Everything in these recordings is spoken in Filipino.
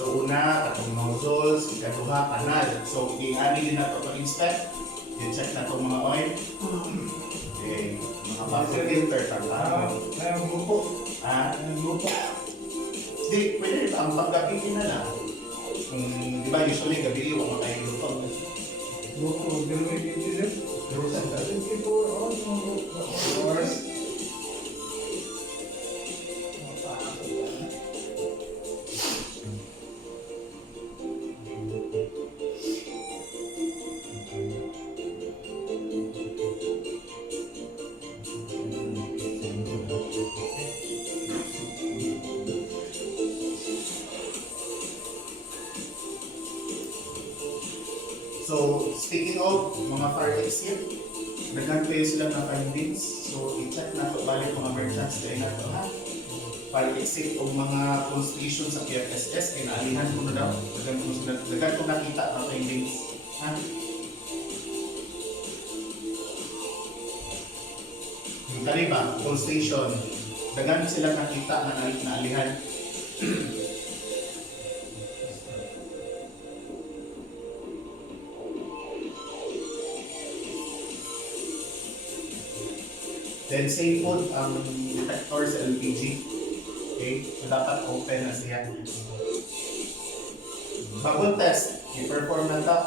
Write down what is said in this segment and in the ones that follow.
So una, katong nozzles, ikaduha, kanal. So i-ani din na ito pag-inspect. I-check na itong mga oil. Okay. Mga buffer filter, tama. Mayroong grupo. Mayroong grupo. Di, pwede ang paggabi na lang. Di ba usually gabi yung mga kayo lupang. Grupo, dalawa yung dito. 24 hours. So, speaking of mga fire exit, nagkakayo sila ng findings. So, i-check na ito balik mga merchants kayo na ito, ha? Fire exit o mga constitution sa PFSS, ay naalihan ko na daw. Dagan ko nakita ang findings. Ha? Yung ba, constitution, dagan sila nakita na naalihan. Then same food ang detector sa LPG. Okay? So dapat open na siya. Bagong test, i-perform na ito.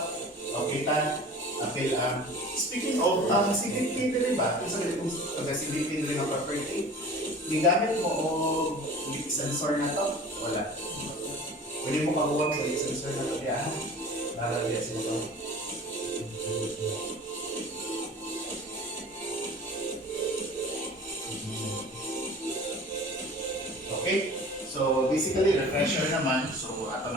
Okay ta? Okay, speaking of CDP rin ba? Kung sa kung taga-CDP rin ang property, gigamit mo o leak sensor na to? Wala. Pwede mo kakuha sa leak sensor na to. Yan. Yes mo to. Okay? So basically, refresher naman. So ato